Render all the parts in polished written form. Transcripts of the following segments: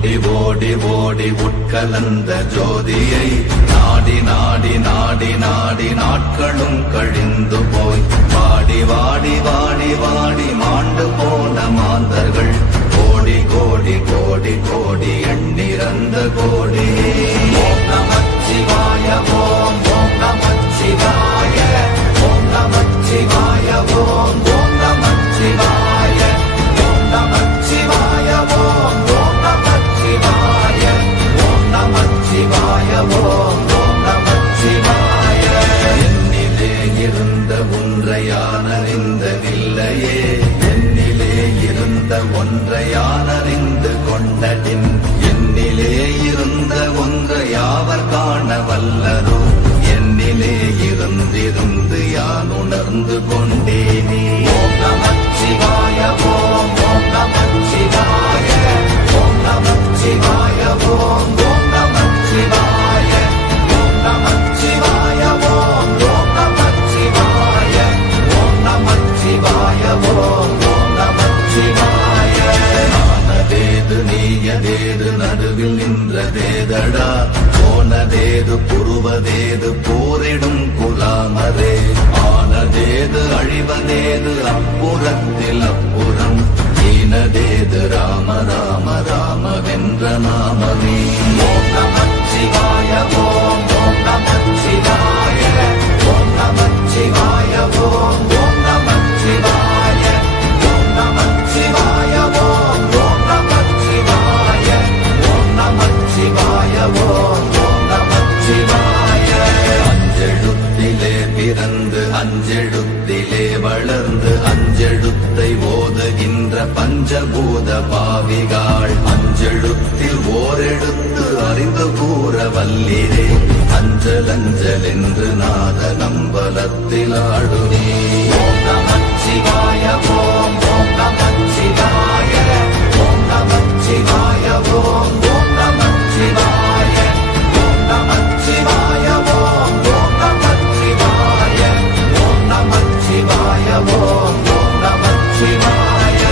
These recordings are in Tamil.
ஓடி ஓடி ஓடி உட்கலந்த ஜோதியை நாடி நாடி நாடி நாடி நாட்களும் கழிந்து போய் வாடி வாடி வாடி வாடி மாண்டு போன மாந்தர்கள் கோடி கோடி கோடி கோடி எண்ணிறந்த கோடி. ஓம் நமச்சிவாய ஓம் ஓம் நமச்சிவாய ஓம் நமச்சிவாய ஓம் ஓம் நமச்சிவாய ஓம் நமச்சிவாய ஓம் ஓம் நமச்சிவாய ஓம் நமச்சிவாய ஓம் ஓம் நமச்சிவாய. என்னிலே இருந்த ஒன்றை யானறிந்ததில்லையே, என்னிலே இருந்த ஒன்றை யானறிந்து கொண்டடின், என்னிலே இருந்த ஒன்றை யாவர் காண வல்லரோ, என்னிலே இருந்திருந்து யான் உணர்ந்து கொண்டேனே. ஓம் நமச்சிவாய ஓம் ஓம் நமச்சிவாய ஓம் நமச்சிவாய ஓம் ஓம் நமச்சிவாய ஓம் நமச்சிவாய ஓம் ஓம் நமச்சிவாய ஓம் நமச்சிவாய ஓம் ஓம் நமச்சிவாய. ஆனதேது நீயதேது நடுவில் நின்றதேதடா, போனதேது புருவதேது போரிடும் குலாமரே, ஆனதேது அழிவதேது அப்புறத்தில் அப்புறம், ஈனதேது ராம ராம ராம வென்ற நாமமே. ஓம் நமச்சிவாய ஓம் ஓம் நமச்சிவாய ஓம் நமச்சிவாய ஓம் ஓம் நமச்சிவாய ஓம் நமச்சிவாய ஓம் ஓம் நமச்சிவாய ஓம் நமச்சிவாய ஓம் ஓம் நமச்சிவாய. அஞ்செழுத்திலே பிறந்து அஞ்செழுத்திலே வளர்ந்து அஞ்செழுத்தை ஓதுகின்ற பஞ்சபூத பாவிகாள், அஞ்செழுத்தில் ஓரெழுத்து அறிந்து கூற வல்லிரே, அஞ்சல் அஞ்சல் என்று நாத நம்பலத்தில் ஆடுவே. ஓம் நமச்சிவாய ஓம் ஓம் நமச்சிவாய ஓம் நமச்சிவாய ஓம் ஓம் நமச்சிவாய ஓம் நமச்சிவாய ஓம் ஓம் நமச்சிவாய ஓம் நமச்சிவாய ஓம் ஓம் நமச்சிவாய.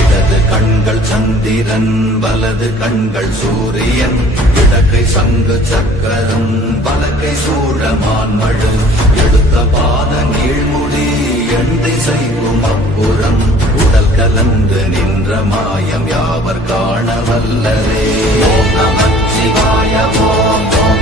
இடது கண்கள் சந்திரன் வலது கண்கள் சூரியன், இடக்கை சங்கு சக்கரம் வலக்கை சூழமான் மழு, எடுத்த பாத நீழ்முடி எண் திசைக்கும் அப்புறம், உடல் கலந்து நின்ற மாயம் யாவர் காண வல்லரே. ஓம் நமச்சிவாய ஓம் ஓம்